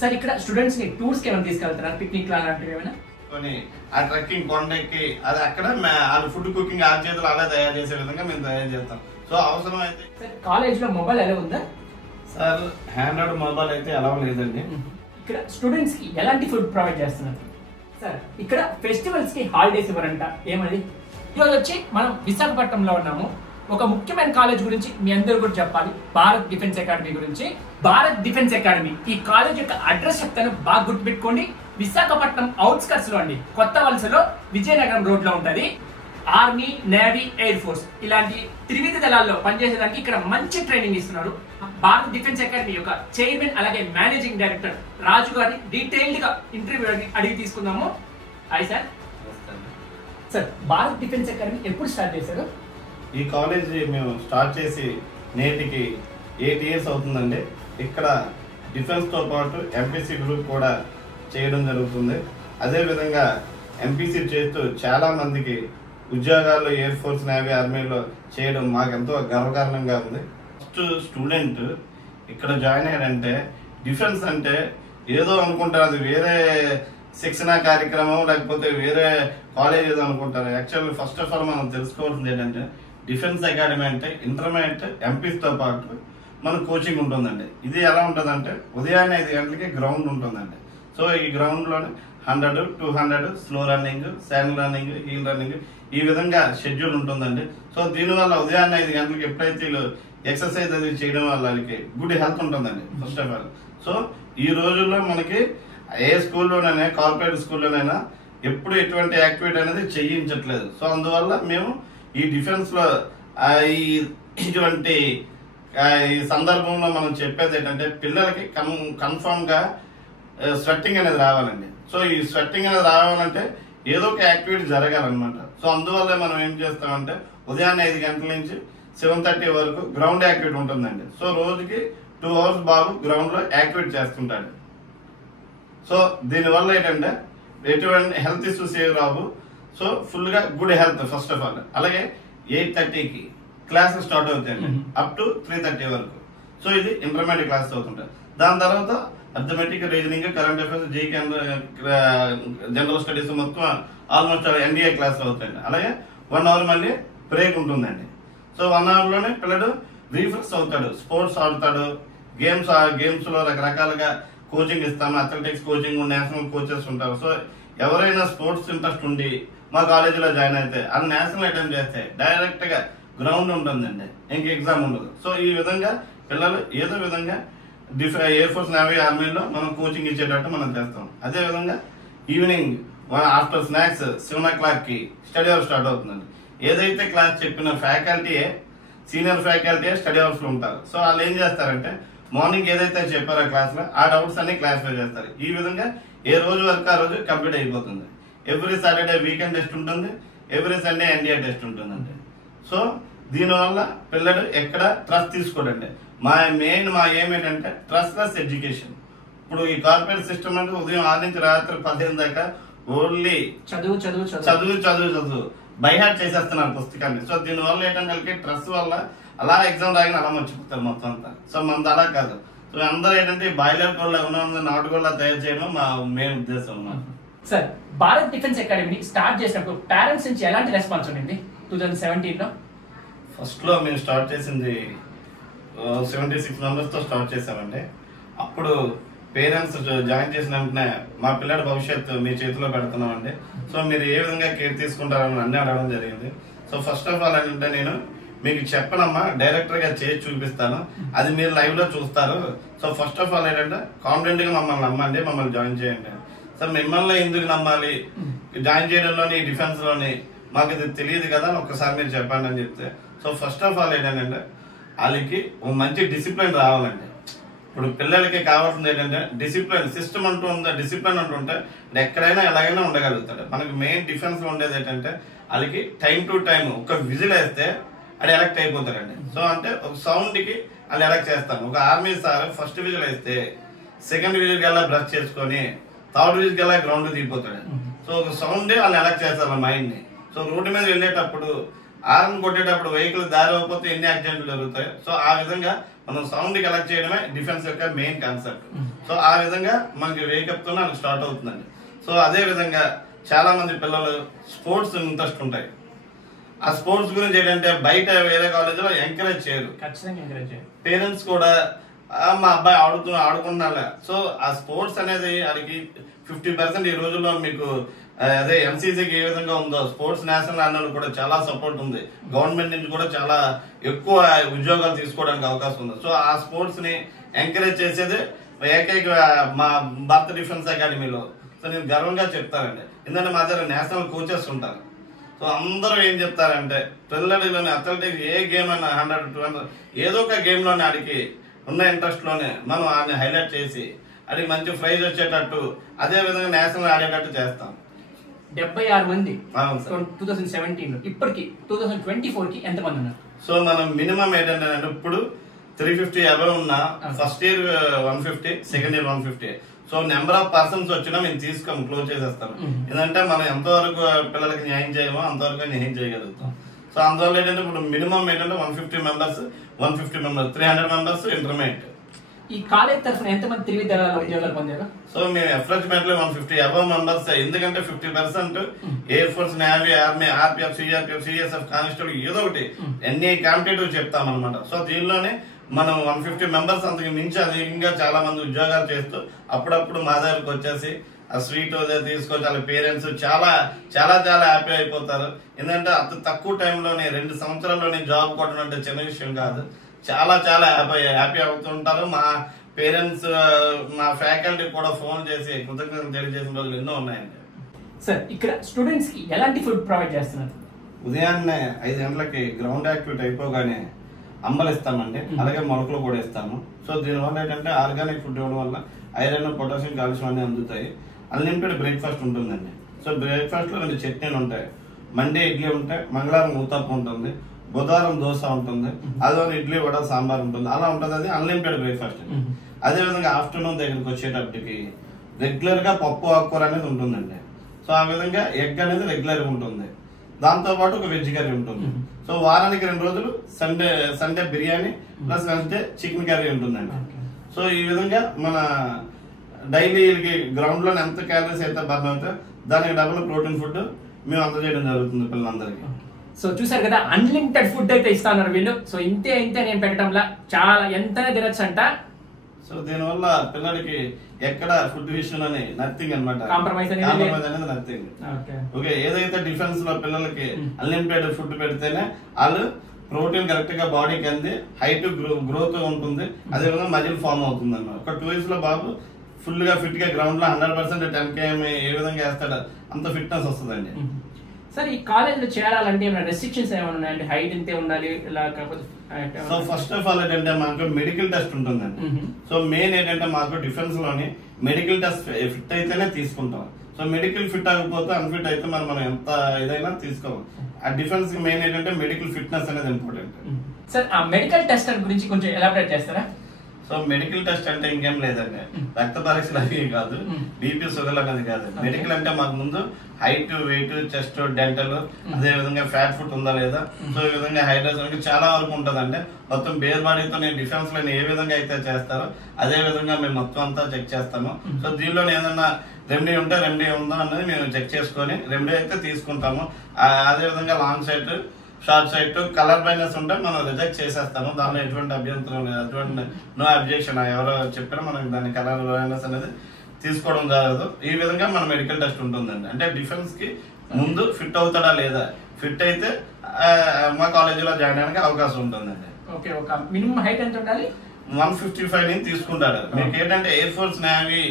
Sir ఇక్కడ students ని tours కి ఏమైనా తీసుకెళ్తారా, పిక్నిక్ లాంటివి ఏమైనా? ఆ ట్రెక్కింగ్ కొండకి అది అక్కడ వాళ్ళు ఫుడ్ కుకింగ్ ఆ చేతులు అలా తయారు చేసే విధంగా మేము తయారు చేస్తాం. సో అవసరం అయితే కాలేజ్ లో మొబైల్ ఎలా ఉందా సార్? హ్యాండ్రాయిడ్ మొబైల్ అయితే ఎలా లేదండి. ఇక్కడ స్టూడెంట్స్ కి ఎలాంటి ఫుడ్ ప్రొవైడ్ చేస్తున్నారు సార్? ఇక్కడ ఫెస్టివల్స్ కి హాలిడేస్ ఇవ్వరంట, ఏమది? ఈరోజు వచ్చి మనం విశాఖపట్నంలో ఉన్నాము. ఒక ముఖ్యమైన కాలేజ్ గురించి మీ అందరూ కూడా చెప్పాలి, భారత్ డిఫెన్స్ అకాడమీ గురించి. భారత్ డిఫెన్స్ అకాడమీ ఈ కాలేజ్ యొక్క అడ్రస్ చెప్తాను, బాగా గుర్తుపెట్టుకోండి. విశాఖపట్నం అవుట్స్కట్స్ లో అండి, కొత్త వలసలో విజయనగరం రోడ్ లో ఉంటది. ఆర్మీ, నేవీ, ఎయిర్ ఫోర్స్ ఇలాంటి త్రివిధ దళాల్లో పనిచేసేదానికి ఇక్కడ మంచి ట్రైనింగ్ ఇస్తున్నారు. భారత్ డిఫెన్స్ అకాడమీ యొక్క చైర్మన్ అలాగే మేనేజింగ్ డైరెక్టర్ రాజు గారిని డీటెయిల్డ్ గా ఇంటర్వ్యూ అడిగి తీసుకుందాము. Hi sir. Sir, Bharat defence academy ఎప్పుడు స్టార్ట్ చేశారు? ఈ కాలేజ్ మేము స్టార్ట్ చేసి నేటికి 8 years అవుతుందండి. ఇక్కడ డిఫెన్స్ తో పాటు ఎంపీసీ గ్రూప్ కూడా చేయడం జరుగుతుంది. అదేవిధంగా ఎంపీసీ చేస్తూ చాలా మందికి ఉద్యోగాల్లో ఎయిర్ ఫోర్స్, నేవీ, ఆర్మీలో చేయడం మాకెంతో గర్వకారణంగా ఉంది. ఫస్ట్ స్టూడెంట్ ఇక్కడ జాయిన్ అయ్యాడంటే డిఫెన్స్ అంటే ఏదో అనుకుంటారు, అది వేరే శిక్షణ కార్యక్రమం లేకపోతే వేరే కాలేజ్ ఏదో అనుకుంటారు. యాక్చువల్లీ ఫస్ట్ ఆఫ్ ఆల్ మనం తెలుసుకోవాల్సింది ఏంటంటే డిఫెన్స్ అకాడమీ అంటే ఇంటర్మీడియట్ ఎంపీస్తో పాటు మన కోచింగ్ ఉంటుందండి. ఇది ఎలా ఉంటుందంటే ఉదయాన్నే 5 గంటలకి గ్రౌండ్ ఉంటుందండి. సో ఈ గ్రౌండ్లోనే 100, 200 slow running, sand running, heel running ఈ విధంగా షెడ్యూల్ ఉంటుందండి. సో దీనివల్ల ఉదయాన్నే 5 గంటలకి ఎప్పుడైతే వీళ్ళు ఎక్సర్సైజ్ అది చేయడం వల్ల వాళ్ళకి గుడ్ హెల్త్ ఉంటుందండి ఫస్ట్ ఆఫ్ ఆల్. సో ఈ రోజుల్లో మనకి ఏ స్కూల్లోనైనా, కార్పొరేట్ స్కూల్లోనైనా ఎప్పుడు ఎటువంటి యాక్టివిటీ అనేది చేయించట్లేదు. సో అందువల్ల మేము ఈ డిఫెన్స్ లో ఇటువంటి ఈ సందర్భంలో మనం చెప్పేది ఏంటంటే పిల్లలకి కన్ఫర్మ్ గా స్వెట్టింగ్ అనేది రావాలండి. సో ఈ స్వెట్టింగ్ అనేది రావాలంటే ఏదో ఒక యాక్టివిటీ జరగాలన్నమాట. సో అందువల్ల మనం ఏం చేస్తామంటే ఉదయాన్నే 5 గంటల నుంచి 7:30 వరకు గ్రౌండ్ యాక్టివిటీ ఉంటుందండి. సో రోజుకి 2 hours బాబు గ్రౌండ్ లో యాక్టివిటీ చేస్తుంటాడు. సో దీనివల్ల ఏంటంటే ఎటువంటి హెల్త్ ఇష్యూస్ ఏవి రావు. సో ఫుల్ గా good health first of all. అలాగే 8:30కి క్లాస్ స్టార్ట్ అవుతాయండి అప్ టు 3:30 వరకు. సో ఇది ఇంటర్మీడియట్ క్లాస్ అవుతుంటాయి. దాని తర్వాత arithmetic, reasoning, current affairs, GK, general studies మొత్తం ఆల్మోస్ట్ ఎన్డీఏ క్లాస్ అవుతాయండి. అలాగే 1 hour మళ్ళీ బ్రేక్ ఉంటుందండి. సో 1 hour లోనే పిల్లడు రీఫ్రెష్ అవుతాడు, స్పోర్ట్స్ ఆడుతాడు, గేమ్స్ లో రకరకాలుగా కోచింగ్ ఇస్తాము. అథ్లెటిక్స్ కోచింగ్, నేషనల్ కోచెస్ ఉంటారు. సో ఎవరైనా స్పోర్ట్స్ ఇంట్రెస్ట్ ఉండి మా కాలేజీలో జాయిన్ అయితే అది నేషనల్ అటెంప్ట్ చేస్తే డైరెక్ట్ గా గ్రౌండ్ ఉంటుందండి, ఇంక ఎగ్జామ్ ఉండదు. సో ఈ విధంగా పిల్లలు ఏదో విధంగా ఎయిర్ ఫోర్స్, నేవీ, ఆర్మీలో మనం కోచింగ్ ఇచ్చేటట్టు మనం చేస్తాం. అదే విధంగా ఈవినింగ్ ఆఫ్టర్ స్నాక్స్ 7 o'clock కి స్టడీ అవర్ స్టార్ట్ అవుతుందండి. ఏదైతే క్లాస్ చెప్పిన ఫ్యాకల్టీయే, సీనియర్ ఫ్యాకల్టీయే స్టడీ అవర్స్ లో ఉంటారు. సో వాళ్ళు ఏం చేస్తారంటే మార్నింగ్ ఏదైతే చెప్పారో క్లాస్ లో ఆ డౌట్స్ అన్ని క్లారిఫై చేస్తారు. ఈ విధంగా ఏ రోజు వరకు ఆ రోజు కంప్లీట్ అయిపోతుంది. ఎవ్రీ సాటర్డే వీకెండ్ టెస్ట్ ఉంటుంది, ఎవ్రీ సండే ఎన్డీఏ టెస్ట్ ఉంటుందండి. సో దీనివల్ల పిల్లడు ఎక్కడ ట్రస్ట్ తీసుకోడండి. మా ఏం ఏంటంటే ట్రస్ట్ లెస్ ఎడ్యుకేషన్. ఇప్పుడు ఈ కార్పొరేట్ సిస్టమ్ అంటే ఉదయం 6 నుంచి రాత్రి 15 దాకా ఓన్లీ చదువు బైహార్ట్ చేసేస్తున్నారు పుస్తకాన్ని. సో దీనివల్ల ఏంటంటే ట్రస్ట్ వల్ల అలా ఎగ్జామ్ రాగిన అలా మర్చిపోతారు మొత్తం అంతా. సో మనది అలా కాదు. సో అందరూ ఏంటంటే బాయిలర్ కోళ్ళ నాటుకోళ్ళ తయారు చేయడం మా మెయిన్ ఉద్దేశం. Sir, Bharat defence academy start చేసినప్పుడు పేరెంట్స్ నుంచి ఎలాంటి రెస్పాన్స్ ఉండింది 2017 లో? ఫస్ట్ లో మేము స్టార్ట్ చేసింది 76 members తో స్టార్ట్ చేసామండి. అప్పుడు పేరెంట్స్ జాయిన్ చేసిన వెంటనే మా పిల్లడి భవిష్యత్తు మీ చేతిలో పెడుతున్నామండి. సో మీరు ఏ విధంగా కేర్ తీసుకుంటారని అన్ని అడగడం జరిగింది. సో ఫస్ట్ ఆఫ్ ఆల్ ఏంటంటే నేను మీకు చెప్పనమ్మా, డైరెక్టర్ గా చేసి చూపిస్తాను, అది మీరు లైవ్ లో చూస్తారు. సో ఫస్ట్ ఆఫ్ ఆల్ ఏంటంటే కాన్ఫిడెంట్ గా మమ్మల్ని నమ్మండి, మమ్మల్ని జాయిన్ చేయండి. సార్ మిమ్మల్ని ఎందుకు నమ్మాలి, జాయిన్ చేయడంలోని డిఫెన్స్ లోని మాకు ఇది తెలియదు కదా అని ఒక్కసారి మీరు చెప్పండి అని చెప్తే, సో ఫస్ట్ ఆఫ్ ఆల్ ఏంటంటే వాళ్ళకి మంచి డిసిప్లిన్ రావాలండి. ఇప్పుడు పిల్లలకి కావాల్సింది ఏంటంటే డిసిప్లిన్, సిస్టమ్ అంటూ ఉందా, డిసిప్లిన్ అంటూ ఉంటే ఎక్కడైనా ఎలాగైనా ఉండగలుగుతాడు. మనకి మెయిన్ డిఫెన్స్ లో ఉండేది ఏంటంటే వాళ్ళకి టైం టు టైం ఒక విజిల్ వేస్తే అది ఎలక్ట్ అయిపోతారండి. సో అంటే ఒక సౌండ్ కి వాళ్ళు ఎలక్ట్ చేస్తాను. ఒక ఆర్మీ సార్ ఫస్ట్ విజిల్ వేస్తే సెకండ్ విజిల్ కల్లా బ్రష్ చేసుకొని థర్డ్ విజిల్ కల్లా గ్రౌండ్ దిగిపోతాడు. సో ఒక సౌండ్ వాళ్ళు ఎలక్ట్ చేస్తారు మైండ్ ని. సో రోడ్డు మీద వెళ్ళేటప్పుడు హార్న్ కొట్టేటప్పుడు వెహికల్ దారి అవ్వకపోతే ఎన్ని యాక్సిడెంట్లు జరుగుతాయి. సో ఆ విధంగా మనం సౌండ్ కలెక్ట్ చేయడమే డిఫెన్స్ యొక్క మెయిన్ కాన్సెప్ట్. సో ఆ విధంగా మనకి వేకప్ తో నాకు స్టార్ట్ అవుతుందండి. సో అదే విధంగా చాలా మంది పిల్లలు స్పోర్ట్స్ ఇంట్రెస్ట్ ఉంటాయి. ఆ స్పోర్ట్స్ గురించి ఏంటంటే బయట వేరే కాలేజీలో ఎంకరేజ్ చేయరు, పేరెంట్స్ కూడా మా అబ్బాయి ఆడుకుంటున్నా. సో ఆ స్పోర్ట్స్ అనేది వాడికి 50% ఈ రోజుల్లో మీకు అదే ఎంసీసీకి ఏ విధంగా ఉందో స్పోర్ట్స్ నేషనల్ అన్నది కూడా చాలా సపోర్ట్ ఉంది. గవర్నమెంట్ నుంచి కూడా చాలా ఎక్కువ ఉద్యోగాలు తీసుకోవడానికి అవకాశం ఉంది. సో ఆ స్పోర్ట్స్ ని ఎంకరేజ్ చేసేది ఏకైక మా భారత డిఫెన్స్ అకాడమీలో. సో నేను గర్వంగా చెప్తానండి, ఎందుకంటే మా దగ్గర నేషనల్ కోచెస్ ఉంటారు. సో అందరూ ఏం చెప్తారంటే పిల్లడిలోని అథ్లెటిక్స్ ఏ గేమ్ అయినా 100, 200 ఏదో ఒక గేమ్ లోనే ఆడికి ఉన్న ఇంట్రెస్ట్ లోనే మనం ఆడిని హైలైట్ చేసి ఆడికి మంచి ప్రైజ్ వచ్చేటట్టు అదే విధంగా నేషనల్ ఆడేటట్టు చేస్తాం. 76 మంది 2017 ఇప్పటికి 2024 కి ఎంత మంది ఉన్నారు? సో మనం మినిమం ఏంటంటే ఇప్పుడు 350 అబవ్ ఉన్నా first year 150, second year 150. So number of persons వచ్చినా మేము తీసుకోము, క్లోజ్ చేసేస్తాం. ఎందుకంటే మనం ఎంతవరకు పిల్లలకి న్యాయం చేయమో అంతవరకు న్యాయం చేయగలుగుతాం. సో అందువల్ల ఏంటంటే ఇప్పుడు మినిమం ఏంటంటే 150 మెంబర్స్ 300 మెంబర్స్ ఇంటర్మీడియట్. ఈ కాలేజ్ తరఫున ఎంతమంది త్రివిధ దళాల ఉద్యోగాలు పొందారు? సో మేము అప్రాక్సిమేట్లీ 150 అబవ్ మెంబర్స్. ఎందుకంటే 50% air force, navy, army, RPF, CRPF, CSF, constable ఏదో ఒకటి ఎన్ని కాంపిటేటివ్ చెప్తాం అనమాట. సో దీనిలోనే మనం 150 మెంబర్స్ అంతకు మించి అధికంగా చాలా మంది ఉద్యోగాలు చేస్తూ అప్పుడప్పుడు మా దగ్గరకు వచ్చేసి ఆ స్వీట్ తీసుకొచ్చి వాళ్ళ పేరెంట్స్ చాలా చాలా చాలా హ్యాపీ అయిపోతారు. ఎందుకంటే అంత తక్కువ టైంలోనే 2 సంవత్సరాల్లోనే జాబ్ కొట్టడం అంటే చిన్న విషయం కాదు. చాలా చాలా హ్యాపీ అవుతుంటారు. మా పేరెంట్స్, మా ఫ్యాకల్టీ కూడా ఫోన్ చేసి కృతజ్ఞతలు తెలియజేసిన రోజులు ఎన్నో ఉన్నాయండి. సార్ ఇక్కడ స్టూడెంట్స్ కి ఎలాంటి ఫుడ్ ప్రొవైడ్ చేస్తున్నారు? ఉదయాన్నే 5 గంటలకి గ్రౌండ్ యాక్టివిటీ అయిపోగానే అంబలు ఇస్తామండి, అలాగే మొలకలు కూడా ఇస్తాము. సో దీనివల్ల ఏంటంటే ఆర్గానిక్ ఫుడ్ ఇవ్వడం వల్ల ఐరన్, పొటాషియం, కాల్షియం అన్ని అందుతాయి. అన్లిమిటెడ్ బ్రేక్ఫాస్ట్ ఉంటుందండి. సో బ్రేక్ఫాస్ట్ లో 2 చట్నీలు ఉంటాయి. మండే ఇడ్లీ ఉంటాయి, మంగళవారం ఊతప్పం ఉంటుంది, బుధవారం దోశ ఉంటుంది, ఆదివారం ఇడ్లీ, వడ, సాంబార్ ఉంటుంది. అలా ఉంటుంది. అది అన్లిమిటెడ్ బ్రేక్ఫాస్ట్. అదే విధంగా ఆఫ్టర్నూన్ దగ్గరికి వచ్చేటప్పటికి రెగ్యులర్ గా పప్పు, ఆకుకూర అనేది ఉంటుందండి. సో ఆ విధంగా ఎగ్ అనేది రెగ్యులర్ గా ఉంటుంది. దాంతో పాటు ఒక వెజ్ కర్రీ ఉంటుంది. సో వారానికి 2 రోజులు Sunday biryani plus Wednesday chicken curry ఉంటుందండి. సో ఈ విధంగా మన డైలీ గ్రౌండ్ లో ఎంత క్యాలరీస్ అయితే బర్న్ అవుతాయో దానికి డబుల్ ప్రోటీన్ ఫుడ్ మేము అందజేయడం జరుగుతుంది పిల్లలందరికీ. సో చూసారు కదా, అన్లిమిటెడ్ ఫుడ్ అయితే ఇస్తున్నారు వీళ్ళు. సో ఇంతే నేను పెట్టడంలా చాలా ఎంతనే తినొచ్చు అంట. సో దీనివల్ల పిల్లలకి ఎక్కడ ఫుడ్ విషయంలోనే నథింగ్ అనమాట, కాంప్రమైజ్ అనేది నథింగ్. ఓకే, ఏదైతే డిఫెన్స్ లో పిల్లలకి అన్లిమిటెడ్ ఫుడ్ పెడితేనే వాళ్ళు ప్రోటీన్ కరెక్ట్ గా బాడీకి అంది, హైట్ గ్రోత్ ఉంటుంది, అదే విధంగా మజిల్ ఫామ్ అవుతుంది అన్నమాట. ఒక 2 years లో బాబు ఫుల్ గా ఫిట్ గా గ్రౌండ్ లో 100% 10 km ఏ విధంగా వేస్తాడో అంత ఫిట్నెస్ వస్తుందండి. సార్ ఈ కాలేజ్ లో చేరాలంటే ఏమైనా రెస్ట్రిక్షన్స్ ఏమైనా ఉన్నాయంటే హైట్ ఇంతే ఉండాలి ఇలా కాకపోతే? సో ఫస్ట్ ఆఫ్ ఆల్ ఏంటంటే మాకు మెడికల్ టెస్ట్ ఉంటుందండి. సో మెయిన్ ఏంటంటే మాకు డిఫెన్స్ లోని మెడికల్ టెస్ట్ ఫిట్ అయితేనే తీసుకుంటాం. సో మెడికల్ ఫిట్ అవ్వకపోతే అన్ఫిట్ అయితే మనం ఎంత ఇదైనా తీసుకోవాలి. ఆ డిఫెన్స్ కి మెయిన్ ఏంటంటే మెడికల్ ఫిట్నెస్ అనేది ఇంపార్టెంట్. సార్ ఆ మెడికల్ టెస్ట్ గురించి కొంచెం ఎలాబరేట్ చేస్తారా? సో మెడికల్ టెస్ట్ అంటే ఇంకేం లేదండి, రక్త పరీక్షలు అవి కాదు, బీపీ, షుగర్ అనేది కాదు. మెడికల్ అంటే మాకు ముందు హైట్, వెయిట్, చెస్ట్, డెంటల్, అదే విధంగా ఫ్యాట్ ఫుట్ ఉందా లేదా, సో ఈ విధంగా హైడ్రేషన్ చాలా వరకు ఉంటదండి. మొత్తం బేర్ బాడీతో నేను డిఫెన్స్ లో ఏ విధంగా అయితే చేస్తారో అదే విధంగా మేము మొత్తం అంతా చెక్ చేస్తాము. సో దీనిలో ఏదైనా రెమెడీ ఉంటే రెమెడీ ఉందా అనేది మేము చెక్ చేసుకొని రెమెడీ అయితే తీసుకుంటాము. అదే విధంగా long site, short site, colour blindness ఉంటే మనం రిజెక్ట్ చేసేస్తాము. దానిలో ఎటువంటి అభ్యంతరం లేదు, అటువంటి నో అబ్జెక్షన్. ఎవరో చెప్పినా మనకి దాని కలర్ బ్లైండ్నెస్ అనేది తీసుకోవడం జరగదు. ఈ విధంగా మన మెడికల్ టెస్ట్ ఉంటుందండి. అంటే డిఫెన్స్ కి ముందు ఫిట్ అవుతాడా లేదా, ఫిట్ అయితే మా కాలేజీలో జాయిన్ అయ్యడానికి అవకాశం ఉంటుందండి. ఓకే, ఒక మినిమం హైట్ ఎంత ఉండాలి? 155 నుంచి తీసుకుంటారు. మీకు ఏంటంటే air force, navy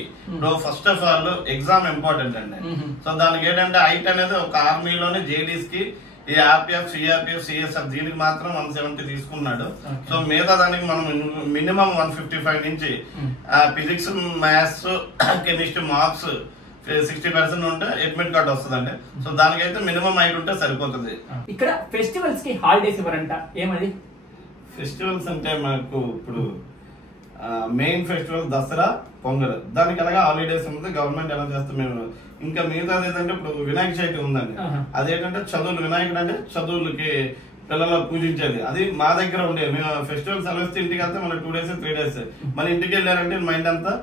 first of all exam important అండి. సో దానికి ఏంటంటే హైట్ అనేది ఒక ఆర్మీలోనే జేడీస్ కి ఈ ఆర్పిఎఫ్, సిఆర్పిఎఫ్, సిఎస్ఎఫ్ దీనికి మాత్రం 170 తీసుకున్నాడు. సో మిగతా దానికి మనం మినిమం 155 నుంచి ఫిజిక్స్, మ్యాథ్స్, కెమిస్ట్రీ మార్క్స్ 60% ఉంటే అడ్మిట్ కార్డ్ వస్తుందండి. సో దానికైతే మినిమం హైట్ ఉంటే సరిపోతుంది. ఇక్కడ ఫెస్టివల్స్ కి హాలిడేస్ ఇవ్వరంట, ఏమది? ఫెస్టివల్స్ అంటే మనకు ఇప్పుడు మెయిన్ ఫెస్టివల్ దసరా, పొంగల్. దానికి అలాగా హాలిడేస్ ఉంది. గవర్నమెంట్ ఎలా చేస్తాం మేము. ఇంకా మిగతాది ఏంటంటే ఇప్పుడు వినాయక చవితి ఉందండి. అదేంటంటే చదువులు, వినాయకుడు అంటే చదువులకి పిల్లలు పూజించేది. అది మా దగ్గర ఉండేది. మేము ఫెస్టివల్ సెలవు ఇంటికి వెళ్తే మళ్ళీ 2 days 3 days మళ్ళీ ఇంటికి వెళ్ళారంటే మైండ్ అంతా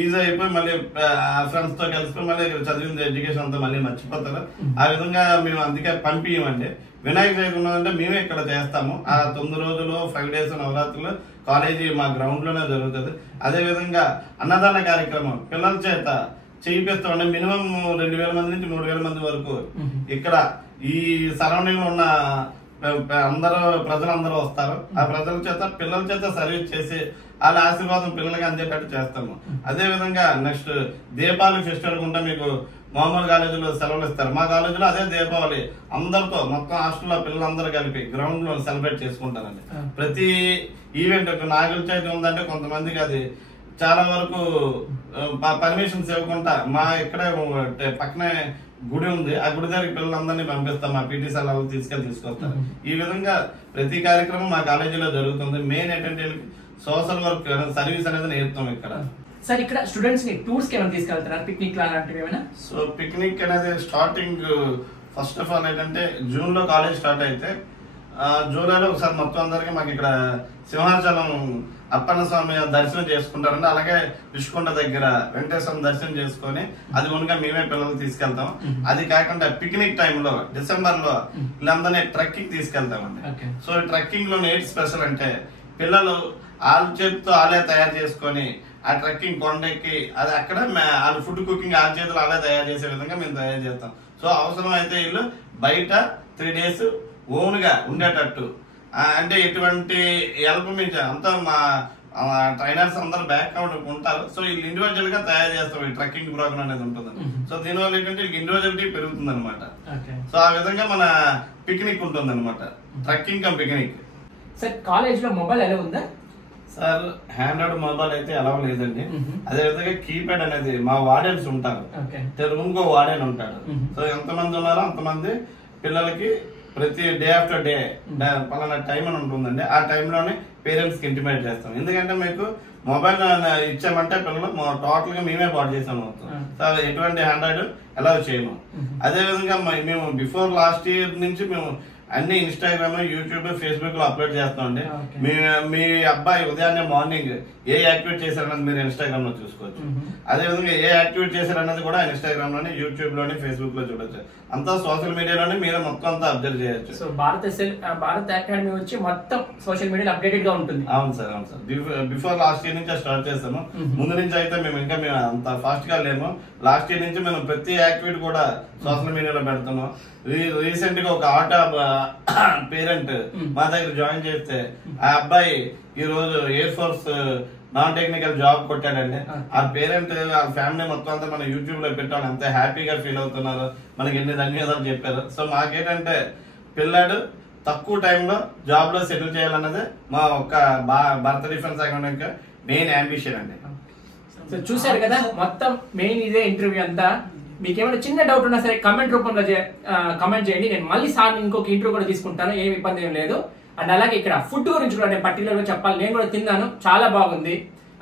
ఈజీ అయిపోయి మళ్ళీ ఫ్రెండ్స్ తో కలిసిపోయి మళ్ళీ చదివింది ఎడ్యుకేషన్ అంతా మళ్ళీ మర్చిపోతారు. ఆ విధంగా మేము అందుకే పంపించమండి. వినాయక చవితి ఉన్నదంటే మేమే ఇక్కడ చేస్తాము. ఆ 9 రోజులు 5 days నవరాత్రులు కాలేజీ మా గ్రౌండ్ లోనే జరుగుతుంది. అదే విధంగా అన్నదాన కార్యక్రమం పిల్లల చేత చేయిస్తామండి. మినిమం 2000 మంది నుంచి 3000 మంది వరకు ఇక్కడ ఈ సరౌండింగ్ లో ఉన్న ప్రజలందరూ వస్తారు. ఆ ప్రజల చేత పిల్లల చేత సర్వీస్ చేసి వాళ్ళ ఆశీర్వాదం పిల్లలకి అందేటట్టు చేస్తాము. అదే విధంగా నెక్స్ట్ దీపావళి ఫెస్టివల్ ఉంటే మీకు మామూలు కాలేజీలో సెలవులు ఇస్తారు. మా కాలేజీలో అదే దీపావళి అందరితో మొత్తం హాస్టల్లో పిల్లలందరూ కలిపి గ్రౌండ్ లో సెలబ్రేట్ చేసుకుంటారండి. ప్రతి ఈవెంట్ నాగుల చవితి ఉందంటే కొంతమందికి అది చాలా వరకు పర్మిషన్స్ ఇవ్వకుండా మా ఇక్కడే పక్కనే గుడి ఉంది. ఆ గుడి దగ్గరికి పిల్లలందరినీ పంపిస్తాం. మా పీటీ సార్ తీసుకొస్తారు. ఈ విధంగా ప్రతి కార్యక్రమం మా కాలేజీలో జరుగుతుంది. మెయిన్ ఏంటంటే సోషల్ వర్క్ సర్వీస్ అనేది నేర్పుతాం ఇక్కడ. సార్ ఇక్కడ స్టూడెంట్స్ ని టూర్స్ కి ఏమైనా తీసుకెళ్తారా? పిక్నిక్ లాంటివి ఏమైనా? సో పిక్నిక్ అనేది స్టార్టింగ్ ఫస్ట్ ఆఫ్ ఆల్ ఏంటంటే జూన్ లో కాలేజ్ స్టార్ట్ అయితే జూలైలో ఒకసారి మొత్తం అందరికి మాకు ఇక్కడ సింహాచలం అప్పన్న స్వామి దర్శనం చేసుకుంటారండి. అలాగే విష్ణుకొండ దగ్గర వెంకటేశ్వరం దర్శనం చేసుకుని అది మునుగా మేమే పిల్లలు తీసుకెళ్తాం. అది కాకుండా పిక్నిక్ టైంలో డిసెంబర్ లో వీళ్ళందరినీ ట్రెక్కింగ్ తీసుకెళ్తామండి. సో ట్రెక్కింగ్ లో ఏంటి స్పెషల్ అంటే పిల్లలు వాళ్ళ చేతితో వాళ్ళే తయారు చేసుకొని ఆ ట్రెక్కింగ్ కొండెక్కి అది అక్కడ వాళ్ళ ఫుడ్ కుకింగ్ వాళ్ళ చేతులు వాళ్ళే తయారు చేసే విధంగా మేము తయారు చేస్తాం. సో అవసరం అయితే వీళ్ళు బయట 3 days ఓన్ గా ఉండేటట్టు అంటే ఎటువంటి హెల్ప్ మించి అంతా మా ట్రైనర్స్ అందరు బ్యాక్ ఉంటారు. సో వీళ్ళు ఇండివిజువల్ గా తయారు చేస్తాం. ఈ ట్రెక్కింగ్ ప్రోగ్రామ్ అనేది ఉంటుంది. సో దీనివల్ల ఏంటంటే ఇండివిజువాలిటీ పెరుగుతుంది అనమాట. సో ఆ విధంగా మన పిక్నిక్ ఉంటుంది అనమాట. Trekking come picnic. Sir college లో మొబైల్ ఎలా ఉందా? సార్ హ్యాండ్రాయిడ్ మొబైల్ అయితే ఎలా లేదండి. అదే విధంగా కీప్యాడ్ అనేది మా వార్డెన్స్ ఉంటారు. రూమ్ కో వార్డెన్ ఉంటాడు. సో ఎంతమంది ఉన్నారో అంతమంది పిల్లలకి ప్రతి డే ఆఫ్టర్ డే పలానా టైం అని ఉంటుందండి. ఆ టైంలోనే పేరెంట్స్ కి ఇంటిమేట్ చేస్తాం. ఎందుకంటే మీకు మొబైల్ ఇచ్చామంటే పిల్లలు టోటల్ గా మేమే పాటు చేసాము. సో ఎటువంటి హ్యాండ్రాయిడ్ ఎలా చేయము. అదే విధంగా మేము బిఫోర్ లాస్ట్ ఇయర్ నుంచి మేము అన్ని ఇన్స్టాగ్రామ్, యూట్యూబ్, ఫేస్బుక్ లో అప్లోడ్ చేస్తామండి. మీ అబ్బాయి ఉదయాన్నే మార్నింగ్ ఏ యాక్టివిటీ చేశారన్నది మీరు ఇన్స్టాగ్రామ్ లో చూసుకోవచ్చు. అదే విధంగా ఏ యాక్టివిటీ చేశారన్నది కూడా ఇన్స్టాగ్రామ్ లోనే, యూట్యూబ్ లోనే, ఫేస్బుక్ లో చూడొచ్చు. అంతా సోషల్ మీడియాలోనే మీరు మొత్తం అంతా అబ్జర్వ్ చేయొచ్చు. సో భారత్ అకాడమీ వచ్చి మొత్తం సోషల్ మీడియాలో అప్డేటెడ్ గా ఉంటుంది. అవును సార్, అవును సార్. బిఫోర్ లాస్ట్ ఇయర్ నుంచి స్టార్ట్ చేస్తాము. ముందు నుంచి అయితే మేము అంత ఫాస్ట్ గా లేము. లాస్ట్ ఇయర్ నుంచి మేము ప్రతి యాక్టివిటీ కూడా సోషల్ మీడియాలో పెడతాము. రీసెంట్ గా ఒక ఆటో పేరెంట్ మా దగ్గర జాయిన్ చేస్తే ఆ అబ్బాయి ఈ రోజు air force non technical job కొట్టాడండి. ఆ పేరెంట్ ఆ ఫ్యామిలీ మొత్తం అంతా మన యూట్యూబ్ లో పెట్టాను. ఎంత హ్యాపీగా ఫీల్ అవుతున్నారు. మనకి ఎన్ని ధన్యవాదాలు చెప్పారు. సో మాకేంటంటే పిల్లాడు తక్కువ టైంలో జాబ్ లో సెటిల్ చేయాలన్నది మా ఒక్క భారత డిఫెన్స్ అకాడమీ మెయిన్ అంబిషన్ అండి. సో చూసారు కదా, మొత్తం మెయిన్ ఇదే ఇంటర్వ్యూ అంతా. మీకు ఏమైనా చిన్న డౌట్ ఉన్నా సరే కమెంట్ రూపంలో కమెంట్ చేయండి. నేను మళ్ళీ సార్ ఇంకొక ఇంటర్వ్యూ కూడా తీసుకుంటాను. ఏం ఇబ్బంది ఏం లేదు. అండ్ అలాగే ఇక్కడ ఫుడ్ గురించి కూడా నేను పర్టికులర్ గా చెప్పాలి. నేను కూడా తిన్నాను, చాలా బాగుంది.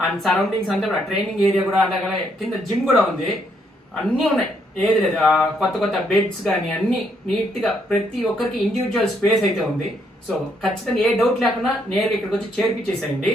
అండ్ సరౌండింగ్స్ అంతా కూడా ట్రైనింగ్ ఏరియా కూడా, అలాగే కింద జిమ్ కూడా ఉంది. అన్ని ఉన్నాయి, ఏది లేదు. కొత్త బెడ్స్ కానీ అన్ని నీట్ గా ప్రతి ఒక్కరికి ఇండివిజువల్ స్పేస్ అయితే ఉంది. సో ఖచ్చితంగా ఏ డౌట్ లేకుండా నేరుగా ఇక్కడికి వచ్చి చేర్పించేసేయండి.